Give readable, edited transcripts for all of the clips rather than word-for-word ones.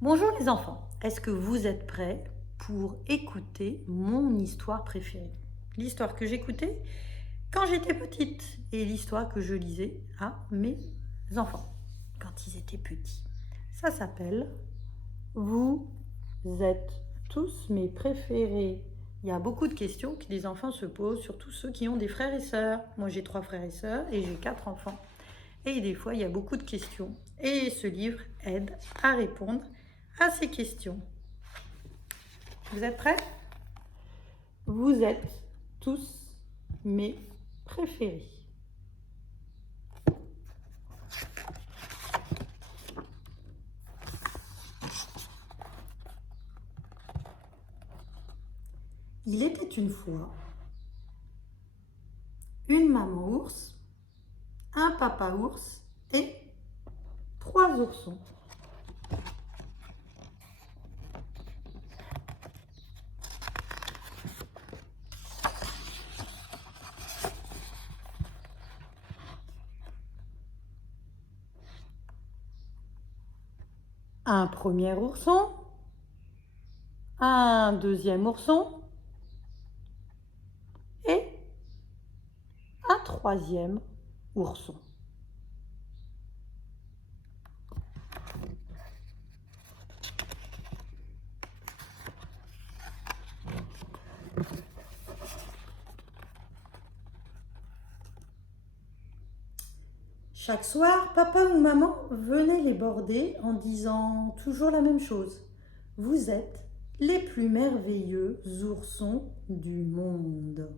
Bonjour les enfants, est-ce que vous êtes prêts pour écouter mon histoire préférée? L'histoire que j'écoutais quand j'étais petite et l'histoire que je lisais à mes enfants quand ils étaient petits. Ça s'appelle Vous êtes tous mes préférés. Il y a beaucoup de questions que les enfants se posent, surtout ceux qui ont des frères et sœurs. Moi j'ai 3 frères et sœurs et j'ai 4 enfants. Et des fois, il y a beaucoup de questions. Et ce livre aide à répondre à ces questions. Vous êtes prêts? Vous êtes tous mes préférés. Il était une fois une maman ours, un papa ours et 3 oursons. Un premier ourson, un deuxième ourson et un troisième ourson. Chaque soir, papa ou maman venaient les border en disant toujours la même chose. Vous êtes les plus merveilleux oursons du monde.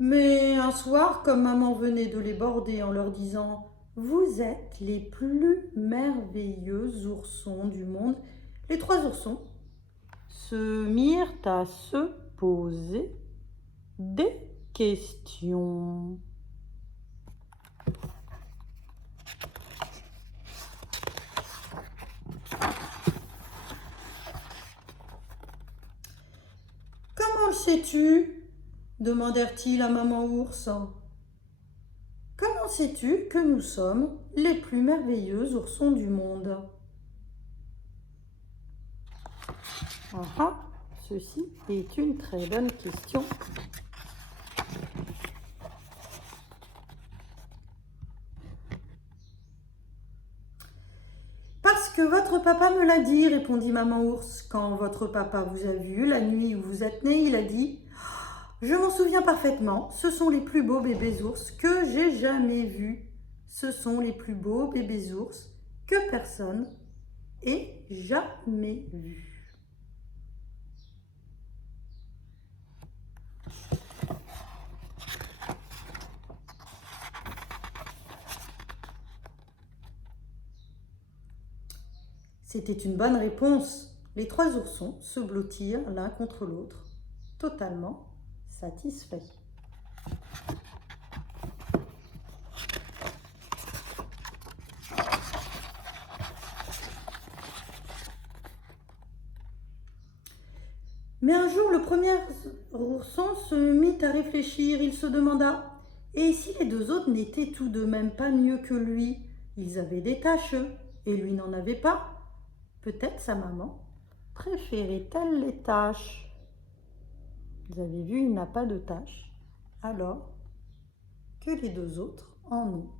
Mais un soir, comme maman venait de les border en leur disant « Vous êtes les plus merveilleux oursons du monde », les 3 oursons se mirent à se poser des questions. « Comment le sais-tu » demandèrent-ils à maman ours. « Comment sais-tu que nous sommes les plus merveilleux oursons du monde ?» Ceci est une très bonne question. Parce que votre papa me l'a dit, répondit maman ours. Quand votre papa vous a vu la nuit où vous êtes né, il a dit « Je m'en souviens parfaitement, ce sont les plus beaux bébés ours que j'ai jamais vus. Ce sont les plus beaux bébés ours que personne ait jamais vus. » C'était une bonne réponse. Les 3 oursons se blottirent l'un contre l'autre, totalement satisfaits. Mais un jour, le premier ourson se mit à réfléchir. Il se demanda « Et si les 2 autres n'étaient tout de même pas mieux que lui? Ils avaient des taches, eux, et lui n'en avait pas. Peut-être sa maman préférait-elle les taches? » Vous avez vu, il n'a pas de taches, alors que les 2 autres en ont.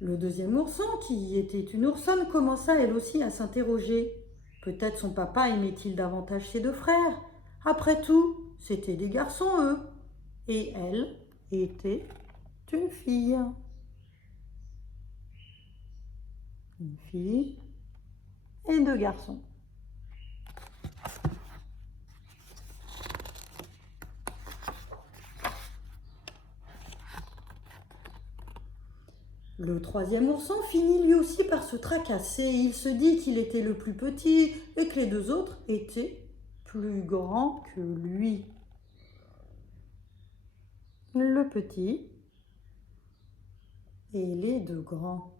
Le deuxième ourson, qui était une oursonne, commença elle aussi à s'interroger. Peut-être son papa aimait-il davantage ses 2 frères. Après tout, c'étaient des garçons, eux. Et elle était une fille. Une fille et 2 garçons. Le troisième ourson finit lui aussi par se tracasser. Il se dit qu'il était le plus petit et que les 2 autres étaient plus grands que lui. Le petit et les 2 grands.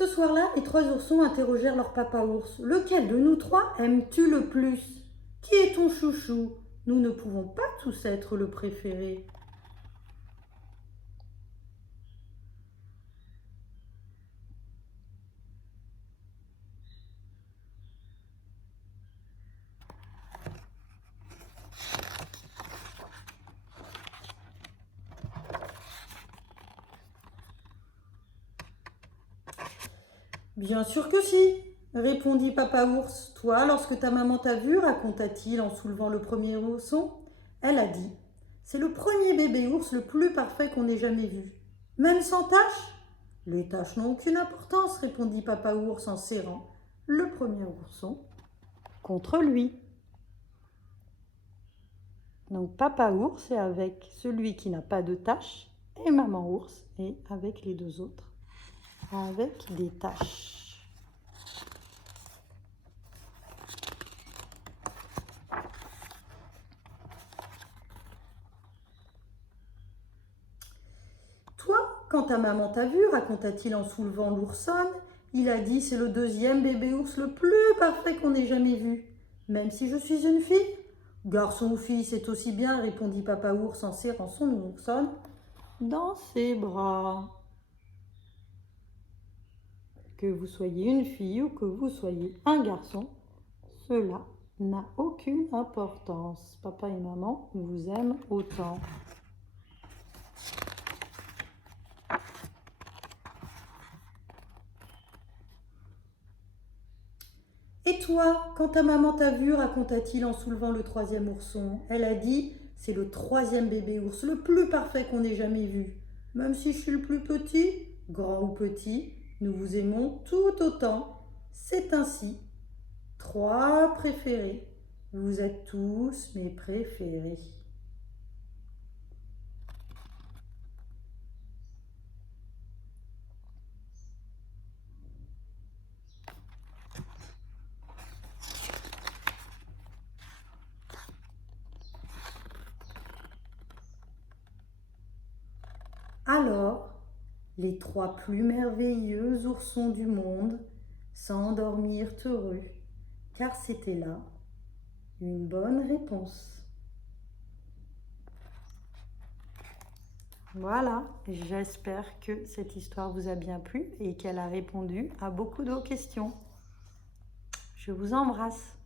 Ce soir-là, les 3 oursons interrogèrent leur papa ours. Lequel de nous 3 aimes-tu le plus? Qui est ton chouchou? Nous ne pouvons pas tous être le préféré. Bien sûr que si, répondit papa ours. Toi, lorsque ta maman t'a vu, raconta-t-il en soulevant le premier ourson. Elle a dit, c'est le premier bébé ours le plus parfait qu'on ait jamais vu. Même sans taches? Les taches n'ont aucune importance, répondit papa ours en serrant le premier ourson contre lui. Donc papa ours est avec celui qui n'a pas de taches et maman ours est avec les 2 autres avec des taches. Toi, quand ta maman t'a vu, raconta-t-il en soulevant l'oursonne, il a dit c'est le 2e bébé ours le plus parfait qu'on ait jamais vu. Même si je suis une fille? Garçon ou fille, c'est aussi bien, répondit papa ours en serrant son oursonne dans ses bras. Que vous soyez une fille ou que vous soyez un garçon, cela n'a aucune importance. Papa et maman vous aiment autant. Et toi, quand ta maman t'a vu, raconta-t-il en soulevant le 3e ourson, elle a dit, c'est le 3e bébé ours, le plus parfait qu'on ait jamais vu. Même si je suis le plus petit, grand ou petit, nous vous aimons tout autant. C'est ainsi. 3 préférés. Vous êtes tous mes préférés. Alors, les 3 plus merveilleux oursons du monde s'endormirent heureux, car c'était là une bonne réponse. Voilà, j'espère que cette histoire vous a bien plu et qu'elle a répondu à beaucoup de vos questions. Je vous embrasse.